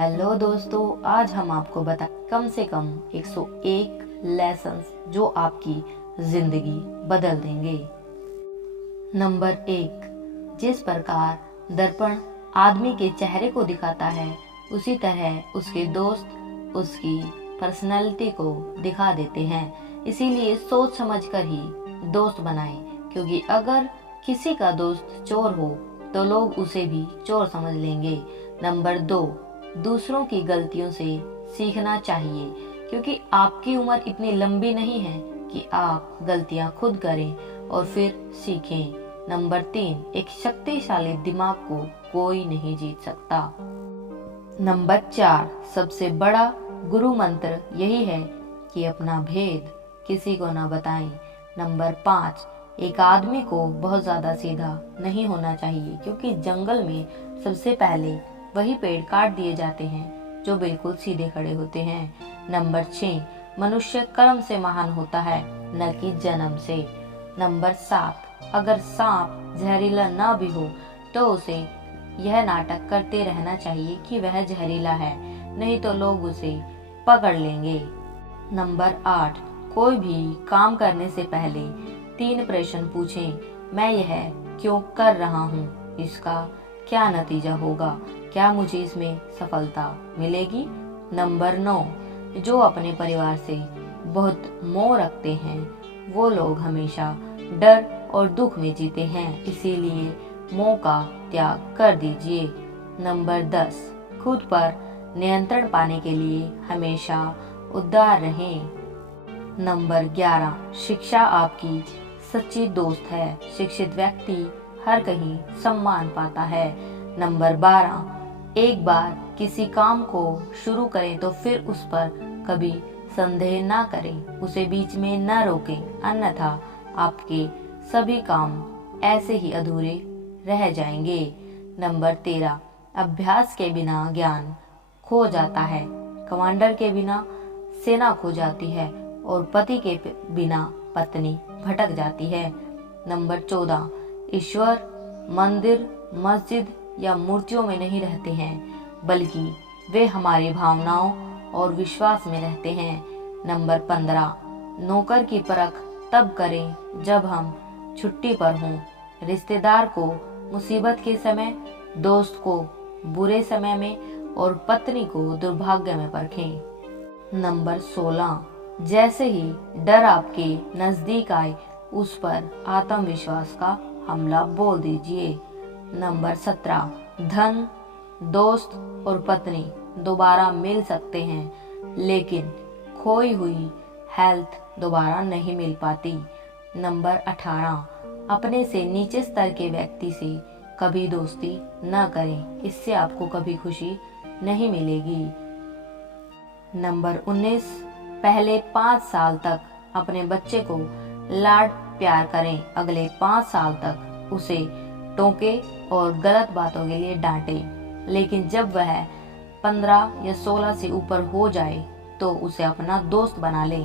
Hello दोस्तों, आज हम आपको बताएं कम से कम 101 लेसन्स जो आपकी जिंदगी बदल देंगे। नंबर 1, जिस प्रकार दर्पण आदमी के चेहरे को दिखाता है, उसी तरह उसके दोस्त उसकी पर्सनैलिटी को दिखा देते हैं। इसीलिए सोच समझ कर ही दोस्त बनाएं, क्योंकि अगर किसी का दोस्त चोर हो तो लोग उसे भी चोर समझ लेंगे। नंबर 2, दूसरों की गलतियों से सीखना चाहिए, क्योंकि आपकी उम्र इतनी लंबी नहीं है कि आप गलतियां खुद करें और फिर सीखें। नंबर 3, एक शक्तिशाली दिमाग को कोई नहीं जीत सकता। नंबर 4, सबसे बड़ा गुरु मंत्र यही है कि अपना भेद किसी को न बताएं। नंबर 5, एक आदमी को बहुत ज्यादा सीधा नहीं होना चाहिए, क्योंकि जंगल में सबसे पहले वही पेड़ काट दिए जाते हैं जो बिल्कुल सीधे खड़े होते हैं। नंबर 6, मनुष्य कर्म से महान होता है, न कि जन्म से। नंबर 7, अगर सांप जहरीला न भी हो तो उसे यह नाटक करते रहना चाहिए कि वह जहरीला है, नहीं तो लोग उसे पकड़ लेंगे। नंबर 8, कोई भी काम करने से पहले 3 प्रश्न पूछें। मैं यह क्यों कर रहा हूँ? इसका क्या नतीजा होगा? क्या मुझे इसमें सफलता मिलेगी? नंबर 9, जो अपने परिवार से बहुत मोह रखते हैं वो लोग हमेशा डर और दुख में जीते हैं, इसीलिए मोह का त्याग कर दीजिए। नंबर 10, खुद पर नियंत्रण पाने के लिए हमेशा उदार रहें। नंबर 11, शिक्षा आपकी सच्ची दोस्त है। शिक्षित व्यक्ति हर कहीं सम्मान पाता है। नंबर 12, एक बार किसी काम को शुरू करें तो फिर उस पर कभी संदेह ना करें, उसे बीच में न रोकें, अन्यथा आपके सभी काम ऐसे ही अधूरे रह जाएंगे। नंबर 13, अभ्यास के बिना ज्ञान खो जाता है, कमांडर के बिना सेना खो जाती है और पति के बिना पत्नी भटक जाती है। नंबर 14, ईश्वर मंदिर, मस्जिद या मूर्तियों में नहीं रहते हैं, बल्कि वे हमारी भावनाओं और विश्वास में रहते हैं। नंबर 15, नौकर की परख तब करें जब हम छुट्टी पर हों। रिश्तेदार को मुसीबत के समय, दोस्त को बुरे समय में और पत्नी को दुर्भाग्य में परखें। नंबर 16, जैसे ही डर आपके नजदीक आए उस पर आत्मविश्वास का हमला बोल दीजिए। नंबर 17, धन, दोस्त और पत्नी दोबारा मिल सकते हैं, लेकिन खोई हुई हेल्थ दोबारा नहीं मिल पाती। नंबर 18, अपने से नीचे स्तर के व्यक्ति से कभी दोस्ती न करें, इससे आपको कभी खुशी नहीं मिलेगी। नंबर 19, पहले 5 साल तक अपने बच्चे को लाड प्यार करें, अगले 5 साल तक उसे टोके और गलत बातों के लिए डांटे, लेकिन जब वह 15 या 16 से ऊपर हो जाए तो उसे अपना दोस्त बना ले।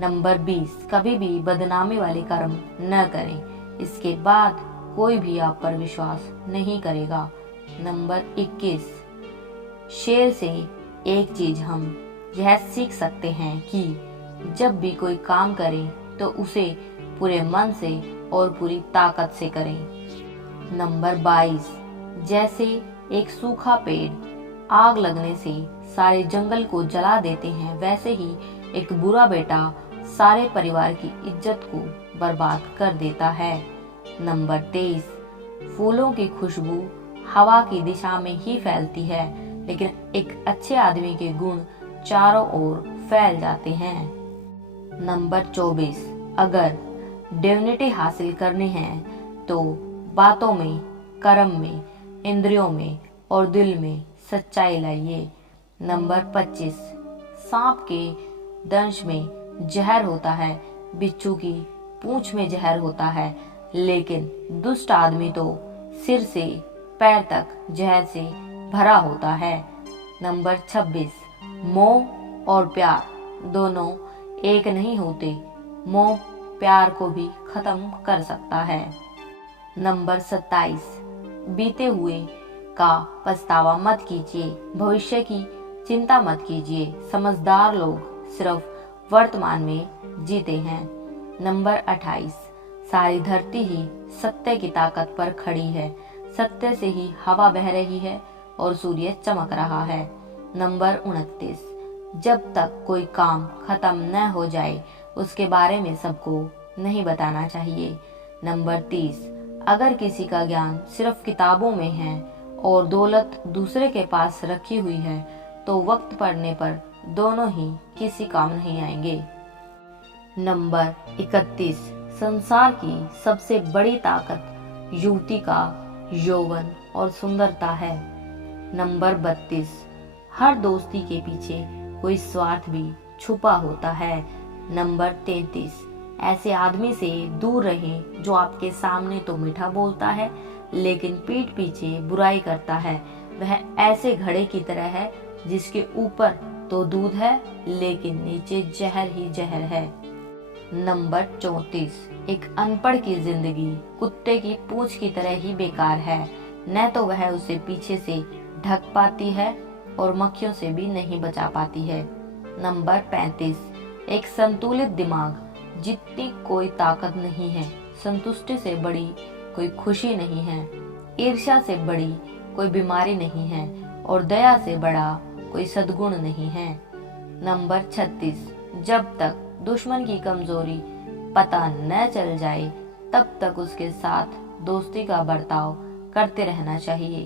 नंबर 20, कभी भी बदनामी वाले कर्म न करें, इसके बाद कोई भी आप पर विश्वास नहीं करेगा। नंबर 21, शेर से एक चीज हम यह सीख सकते हैं कि जब भी कोई काम करें तो उसे पूरे मन से और पूरी ताकत से करें। नंबर 22, जैसे एक सूखा पेड़ आग लगने से सारे जंगल को जला देते हैं, वैसे ही एक बुरा बेटा सारे परिवार की इज्जत को बर्बाद कर देता है। नंबर 23, फूलों की खुशबू हवा की दिशा में ही फैलती है, लेकिन एक अच्छे आदमी के गुण चारों ओर फैल जाते हैं। नंबर 24, अगर डिविनिटी हासिल करनी है तो बातों में, कर्म में, इंद्रियों में और दिल में सच्चाई लाइए। नंबर 25, सांप के दंश में जहर होता है, बिच्छू की पूंछ में जहर होता है, लेकिन दुष्ट आदमी तो सिर से पैर तक जहर से भरा होता है। नंबर 26, मोह और प्यार दोनों एक नहीं होते, मोह प्यार को भी खत्म कर सकता है। नंबर 27, बीते हुए का पछतावा मत कीजिए, भविष्य की चिंता मत कीजिए। समझदार लोग सिर्फ वर्तमान में जीते हैं। नंबर 28, सारी धरती ही सत्य की ताकत पर खड़ी है। सत्य से ही हवा बह रही है और सूर्य चमक रहा है। नंबर 29, जब तक कोई काम खत्म न हो जाए उसके बारे में सबको नहीं बताना चाहिए। नंबर 30, अगर किसी का ज्ञान सिर्फ किताबों में है और दौलत दूसरे के पास रखी हुई है तो वक्त पड़ने पर दोनों ही किसी काम नहीं आएंगे। नंबर 31, संसार की सबसे बड़ी ताकत युवती का यौवन और सुंदरता है। नंबर 32, हर दोस्ती के पीछे कोई स्वार्थ भी छुपा होता है। नंबर 33, ऐसे आदमी से दूर रहें जो आपके सामने तो मीठा बोलता है लेकिन पीठ पीछे बुराई करता है। वह ऐसे घड़े की तरह है जिसके ऊपर तो दूध है लेकिन नीचे जहर ही जहर है। नंबर 34, एक अनपढ़ की जिंदगी कुत्ते की पूंछ की तरह ही बेकार है। न तो वह उसे पीछे से ढक पाती है और मक्खियों से भी नहीं बचा पाती है। नंबर 35, एक संतुलित दिमाग जितनी कोई ताकत नहीं है। संतुष्टि से बड़ी कोई खुशी नहीं है। ईर्ष्या से बड़ी कोई बीमारी नहीं है और दया से बड़ा कोई सद्गुण नहीं है। नंबर 36, जब तक दुश्मन की कमजोरी पता न चल जाए तब तक उसके साथ दोस्ती का बर्ताव करते रहना चाहिए।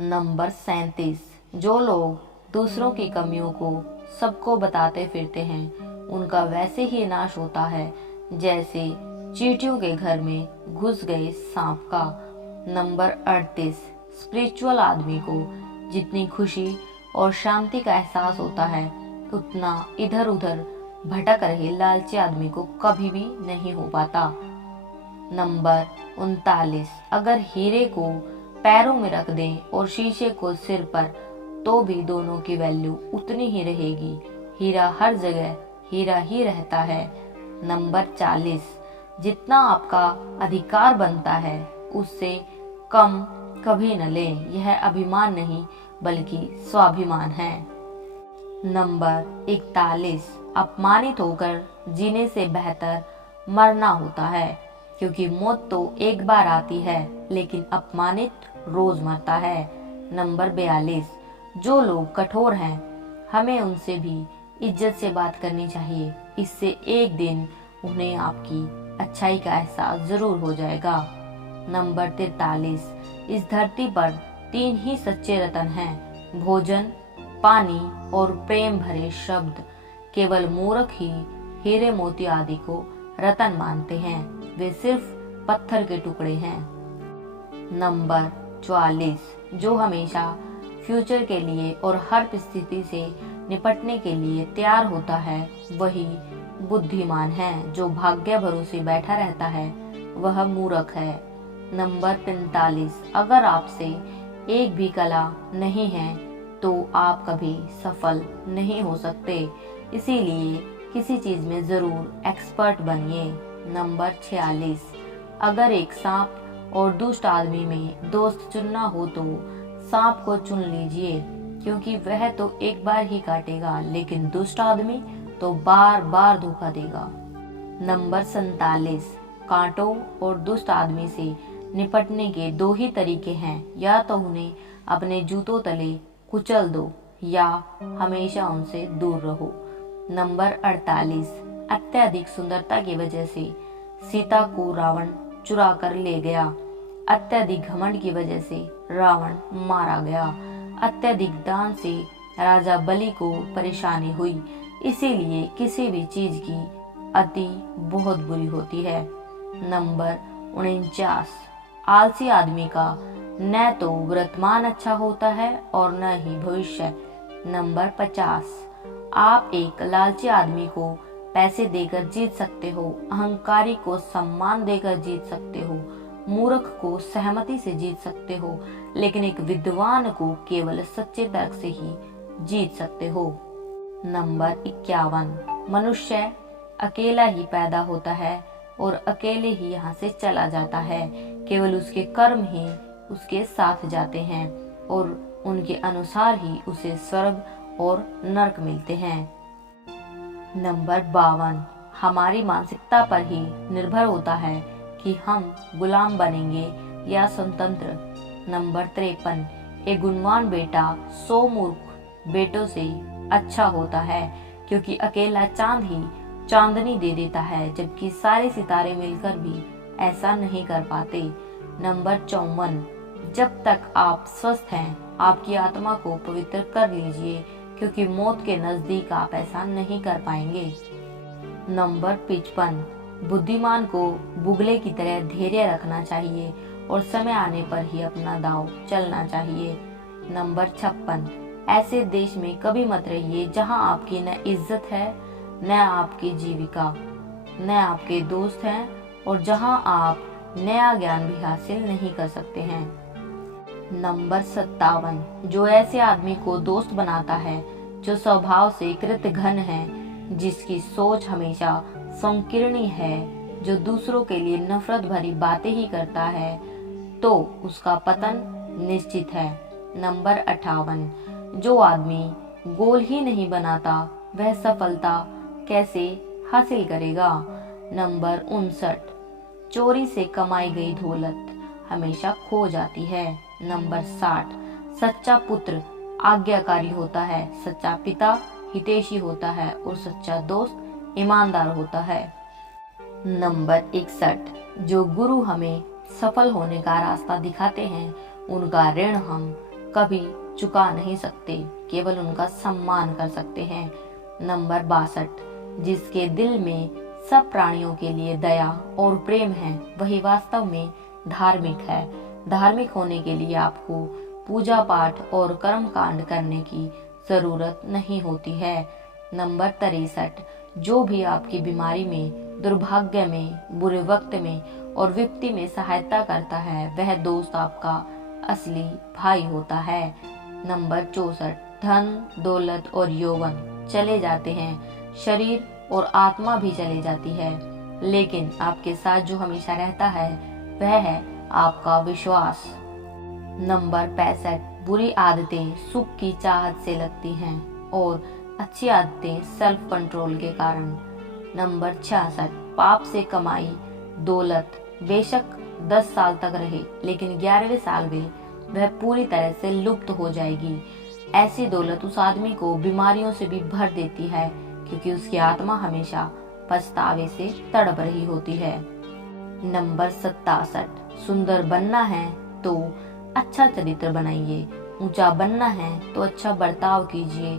नंबर 37, जो लोग दूसरों की कमियों को सबको बताते फिरते हैं उनका वैसे ही नाश होता है जैसे चींटियों के घर में घुस गए सांप का। नंबर 38, स्पिरिचुअल आदमी को जितनी खुशी और शांति का एहसास होता है उतना इधर उधर भटक रहे लालची आदमी को कभी भी नहीं हो पाता। नंबर 39, अगर हीरे को पैरों में रख दें और शीशे को सिर पर तो भी दोनों की वैल्यू उतनी ही रहेगी। हीरा हर जगह हीरा ही रहता है। नंबर 40, जितना आपका अधिकार बनता है उससे कम कभी न लें। यह अभिमान नहीं बल्कि स्वाभिमान है। नंबर 41, अपमानित होकर जीने से बेहतर मरना होता है क्योंकि मौत तो एक बार आती है लेकिन अपमानित रोज मरता है। नंबर 42, जो लोग कठोर हैं हमें उनसे भी इज्जत से बात करनी चाहिए। इससे एक दिन उन्हें आपकी अच्छाई का एहसास जरूर हो जाएगा। नंबर 43, इस धरती पर 3 ही सच्चे रत्न हैं, भोजन, पानी और प्रेम भरे शब्द। केवल मूर्ख ही हीरे मोती आदि को रत्न मानते हैं, वे सिर्फ पत्थर के टुकड़े हैं। नंबर 44, जो हमेशा फ्यूचर के लिए और हर परिस्थिति से निपटने के लिए तैयार होता है वही बुद्धिमान है। जो भाग्य भरोसे बैठा रहता है वह मूर्ख है। नंबर 45, अगर आपसे एक भी कला नहीं है तो आप कभी सफल नहीं हो सकते, इसीलिए किसी चीज में जरूर एक्सपर्ट बनिए। नंबर 46, अगर एक सांप और दुष्ट आदमी में दोस्त चुनना हो तो सांप को चुन लीजिए क्योंकि वह तो एक बार ही काटेगा लेकिन दुष्ट आदमी तो बार बार धोखा देगा। नंबर 47, कांटों और दुष्ट आदमी से निपटने के 2 ही तरीके हैं, या तो उन्हें अपने जूतों तले कुचल दो या हमेशा उनसे दूर रहो। नंबर 48, अत्यधिक सुंदरता की वजह से सीता को रावण चुरा कर ले गया। अत्यधिक घमंड की वजह से रावण मारा गया। अत्यधिक दान से राजा बलि को परेशानी हुई। इसीलिए किसी भी चीज की अति बहुत बुरी होती है। नंबर 49, आलसी आदमी का न तो वर्तमान अच्छा होता है और न ही भविष्य। नंबर 50, आप एक लालची आदमी को पैसे देकर जीत सकते हो, अहंकारी को सम्मान देकर जीत सकते हो, मूर्ख को सहमति से जीत सकते हो, लेकिन एक विद्वान को केवल सच्चे तर्क से ही जीत सकते हो। नंबर 51, मनुष्य अकेला ही पैदा होता है और अकेले ही यहाँ से चला जाता है। केवल उसके कर्म ही उसके साथ जाते हैं और उनके अनुसार ही उसे स्वर्ग और नरक मिलते हैं। नंबर 52, हमारी मानसिकता पर ही निर्भर होता है कि हम गुलाम बनेंगे या स्वतंत्र। नंबर 53, एक गुणवान बेटा 100 मूर्ख बेटों से अच्छा होता है, क्योंकि अकेला चांद ही चांदनी दे देता है, जबकि सारे सितारे मिलकर भी ऐसा नहीं कर पाते। नंबर 54, जब तक आप स्वस्थ हैं आपकी आत्मा को पवित्र कर लीजिए, क्योंकि मौत के नजदीक आप ऐसा नहीं कर पाएंगे। नंबर 55, बुद्धिमान को बुगले की तरह धैर्य रखना चाहिए और समय आने पर ही अपना दांव चलना चाहिए। नंबर 56, ऐसे देश में कभी मत रहिए जहां आपकी न इज्जत है न आपकी जीविका, न आपके दोस्त हैं और जहां आप नया ज्ञान भी हासिल नहीं कर सकते हैं। नंबर 57, जो ऐसे आदमी को दोस्त बनाता है जो स्वभाव से कृतघ्न है, जिसकी सोच हमेशा संकीर्णी है, जो दूसरों के लिए नफरत भरी बातें ही करता है, तो उसका पतन निश्चित है। नंबर 58, जो आदमी गोल ही नहीं बनाता वह सफलता कैसे हासिल करेगा। नंबर 59, चोरी से कमाई गई दौलत हमेशा खो जाती है। नंबर 60, सच्चा पुत्र आज्ञाकारी होता है, सच्चा पिता हितैषी होता है और सच्चा दोस्त ईमानदार होता है। नंबर 61, जो गुरु हमें सफल होने का रास्ता दिखाते हैं उनका ऋण हम कभी चुका नहीं सकते, केवल उनका सम्मान कर सकते हैं। नंबर 62, जिसके दिल में सब प्राणियों के लिए दया और प्रेम है वही वास्तव में धार्मिक है। धार्मिक होने के लिए आपको पूजा पाठ और कर्म कांड करने की जरूरत नहीं होती है। नंबर 63, जो भी आपकी बीमारी में, दुर्भाग्य में, बुरे वक्त में और विपत्ति में सहायता करता है वह दोस्त आपका असली भाई होता है। नंबर 64, धन दौलत और यौवन चले जाते हैं, शरीर और आत्मा भी चली जाती है, लेकिन आपके साथ जो हमेशा रहता है वह है आपका विश्वास। नंबर 65, बुरी आदतें सुख की चाहत से लगती हैं और अच्छी आदतें सेल्फ कंट्रोल के कारण। नंबर 66, पाप से कमाई दौलत बेशक 10 साल तक रहे, लेकिन 11वें साल में वह पूरी तरह से लुप्त हो जाएगी। ऐसी दौलत उस आदमी को बीमारियों से भी भर देती है, क्योंकि उसकी आत्मा हमेशा पछतावे से तड़प रही होती है। नंबर 67, सुंदर बनना है तो अच्छा चरित्र बनाइए, ऊंचा बनना है तो अच्छा बर्ताव कीजिए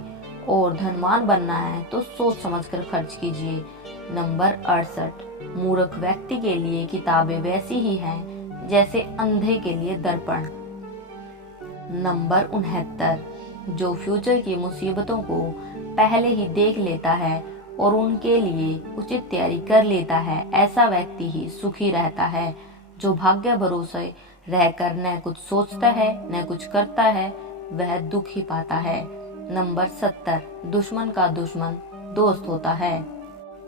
और धनवान बनना है तो सोच समझकर खर्च कीजिए। नंबर 68, मूर्ख व्यक्ति के लिए किताबें वैसी ही हैं जैसे अंधे के लिए दर्पण। नंबर 69, जो फ्यूचर की मुसीबतों को पहले ही देख लेता है और उनके लिए उचित तैयारी कर लेता है, ऐसा व्यक्ति ही सुखी रहता है। जो भाग्य भरोसे रहकर न कुछ सोचता है न कुछ करता है वह दुख ही पाता है। नंबर 70, दुश्मन का दुश्मन दोस्त होता है।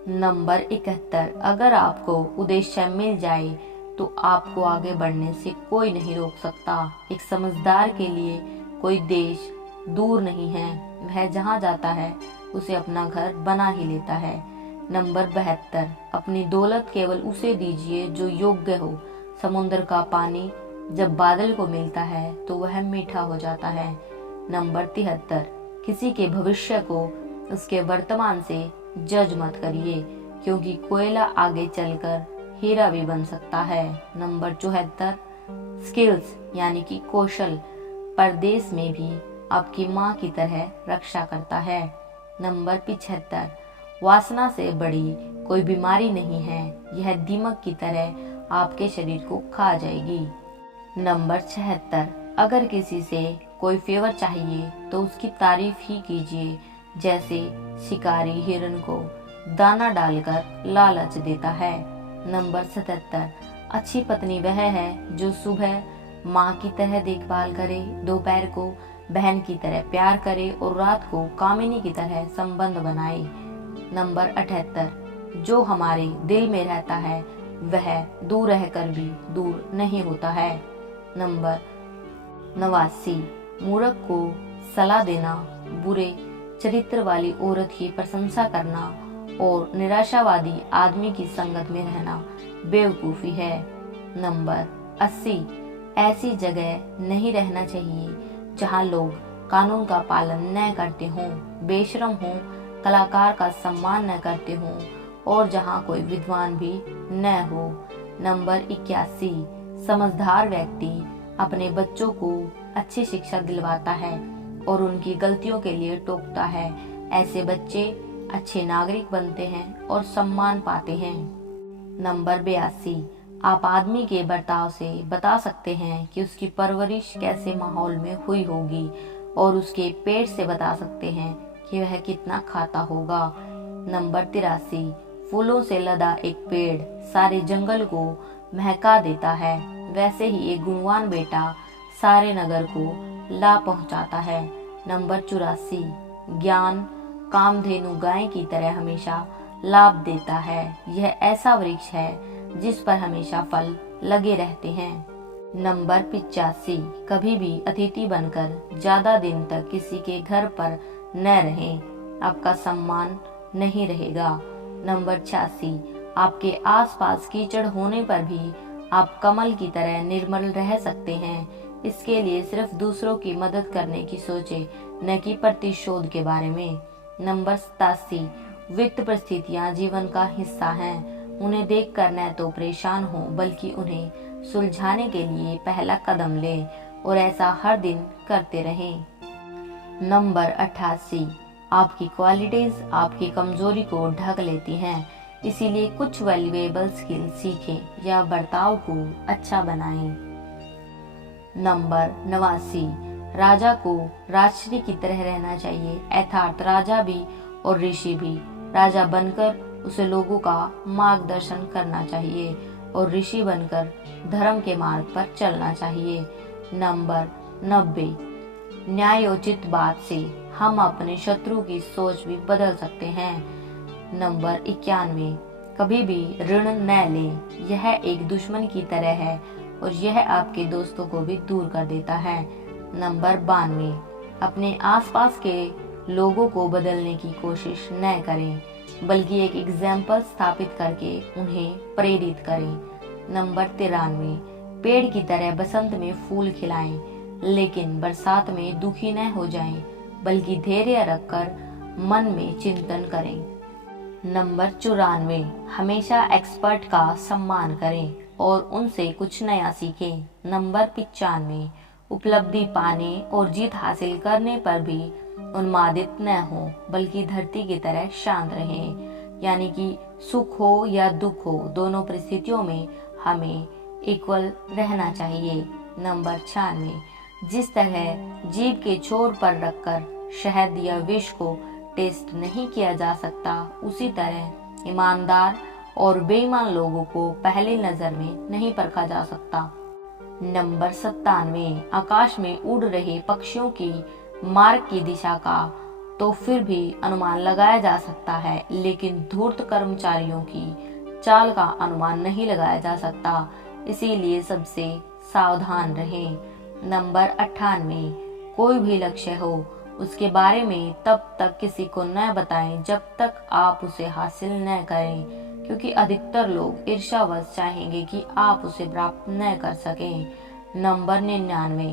नंबर 71, अगर आपको उद्देश्य मिल जाए तो आपको आगे बढ़ने से कोई नहीं रोक सकता। एक समझदार के लिए कोई देश दूर नहीं है, वह जहाँ जाता है उसे अपना घर बना ही लेता है। नंबर 72, अपनी दौलत केवल उसे दीजिए जो योग्य हो। समुद्र का पानी जब बादल को मिलता है तो वह मीठा हो जाता है। नंबर 73, किसी के भविष्य को उसके वर्तमान से जज मत करिए, क्योंकि कोयला आगे चलकर हीरा भी बन सकता है। नंबर 74, स्किल्स यानी कि कौशल परदेश में भी आपकी माँ की तरह रक्षा करता है। नंबर 75, वासना से बड़ी कोई बीमारी नहीं है, यह दीमक की तरह आपके शरीर को खा जाएगी। नंबर 76, अगर किसी से कोई फेवर चाहिए तो उसकी तारीफ ही कीजिए, जैसे शिकारी हिरन को दाना डालकर लालच देता है। नंबर 77, अच्छी पत्नी वह है जो सुबह माँ की तरह देखभाल करे, दोपहर को बहन की तरह प्यार करे और रात को कामिनी की तरह संबंध बनाए। नंबर 78, जो हमारे दिल में रहता है वह दूर रहकर भी दूर नहीं होता है। नंबर 89, मूर्ख को सलाह देना, बुरे चरित्र वाली औरत की प्रशंसा करना और निराशावादी आदमी की संगत में रहना बेवकूफ़ी है। नंबर 80, ऐसी जगह नहीं रहना चाहिए जहां लोग कानून का पालन न करते हों, बेशरम हों, कलाकार का सम्मान न करते हों और जहां कोई विद्वान भी न हो। नंबर 81, समझदार व्यक्ति अपने बच्चों को अच्छी शिक्षा दिलवाता है और उनकी गलतियों के लिए टोकता है। ऐसे बच्चे अच्छे नागरिक बनते हैं और सम्मान पाते हैं। नंबर 82, आप आदमी के बर्ताव से बता सकते हैं कि उसकी परवरिश कैसे माहौल में हुई होगी और उसके पेट से बता सकते हैं कि वह कितना खाता होगा। नंबर 83, फूलों से लदा एक पेड़ सारे जंगल को महका देता है, वैसे ही एक गुणवान बेटा सारे नगर को लाभ पहुंचाता है। नंबर 84, ज्ञान कामधेनु गाय की तरह हमेशा लाभ देता है। यह ऐसा वृक्ष है जिस पर हमेशा फल लगे रहते हैं। नंबर 85, कभी भी अतिथि बनकर ज्यादा दिन तक किसी के घर पर न रहें, आपका सम्मान नहीं रहेगा। नंबर 86, आपके आसपास कीचड़ होने पर भी आप कमल की तरह निर्मल रह सकते हैं। इसके लिए सिर्फ दूसरों की मदद करने की सोचें, न कि प्रतिशोध के बारे में। नंबर 87, वित्त परिस्थितियां जीवन का हिस्सा हैं। उन्हें देखकर न तो परेशान हो बल्कि उन्हें सुलझाने के लिए पहला कदम लें और ऐसा हर दिन करते रहें। नंबर 88, आपकी क्वालिटीज आपकी कमजोरी को ढक लेती हैं, इसीलिए कुछ वैल्यूएबल स्किल सीखें या बर्ताव को अच्छा बनाएं। नंबर 89, राजा को राजश्री की तरह रहना चाहिए, अर्थात राजा भी और ऋषि भी। राजा बनकर उसे लोगों का मार्गदर्शन करना चाहिए और ऋषि बनकर धर्म के मार्ग पर चलना चाहिए। नंबर 90, न्यायोचित बात से हम अपने शत्रु की सोच भी बदल सकते हैं। नंबर 91, कभी भी ऋण न लें, यह एक दुश्मन की तरह है और यह आपके दोस्तों को भी दूर कर देता है। नंबर 92, अपने आसपास के लोगों को बदलने की कोशिश न करें बल्कि एक एग्जाम्पल स्थापित करके उन्हें प्रेरित करें। नंबर 93, पेड़ की तरह बसंत में फूल खिलाएं लेकिन बरसात में दुखी न हो जाएं बल्कि धैर्य रखकर मन में चिंतन करें। नंबर 94, हमेशा एक्सपर्ट का सम्मान करें और उनसे कुछ नया सीखें। नंबर 95, उपलब्धि पाने और जीत हासिल करने पर भी उन्मादित न हो बल्कि धरती की तरह शांत रहें, यानी कि सुख हो या दुख हो दोनों परिस्थितियों में हमें इक्वल रहना चाहिए। नंबर 96, जिस तरह जीभ के छोर पर रखकर शहद या विष को टेस्ट नहीं किया जा सकता, उसी तरह ईमानदार और बेईमान लोगों को पहली नजर में नहीं परखा जा सकता। नंबर 97, आकाश में उड़ रहे पक्षियों की मार्ग की दिशा का तो फिर भी अनुमान लगाया जा सकता है, लेकिन धूर्त कर्मचारियों की चाल का अनुमान नहीं लगाया जा सकता, इसीलिए सबसे सावधान रहें। नंबर 98, कोई भी लक्ष्य हो उसके बारे में तब तक किसी को न बताएं जब तक आप उसे हासिल न करें, क्योंकि अधिकतर लोग ईर्ष्यावश चाहेंगे कि आप उसे प्राप्त न कर सकें। नंबर 99,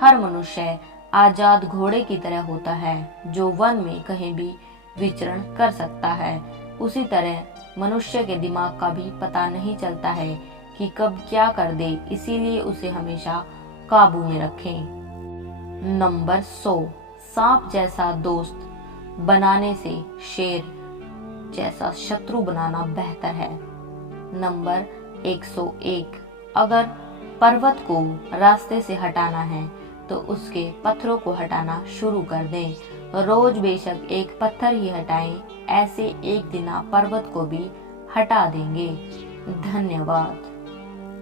हर मनुष्य आजाद घोड़े की तरह होता है जो वन में कहीं भी विचरण कर सकता है, उसी तरह मनुष्य के दिमाग का भी पता नहीं चलता है कि कब क्या कर दे, इसीलिए उसे हमेशा काबू में रखें। नंबर 100, सांप जैसा दोस्त बनाने से शेर जैसा शत्रु बनाना बेहतर है। नंबर 101, अगर पर्वत को रास्ते से हटाना है तो उसके पत्थरों को हटाना शुरू कर दें। रोज बेशक एक पत्थर ही हटाएं, ऐसे एक दिन आप पर्वत को भी हटा देंगे। धन्यवाद।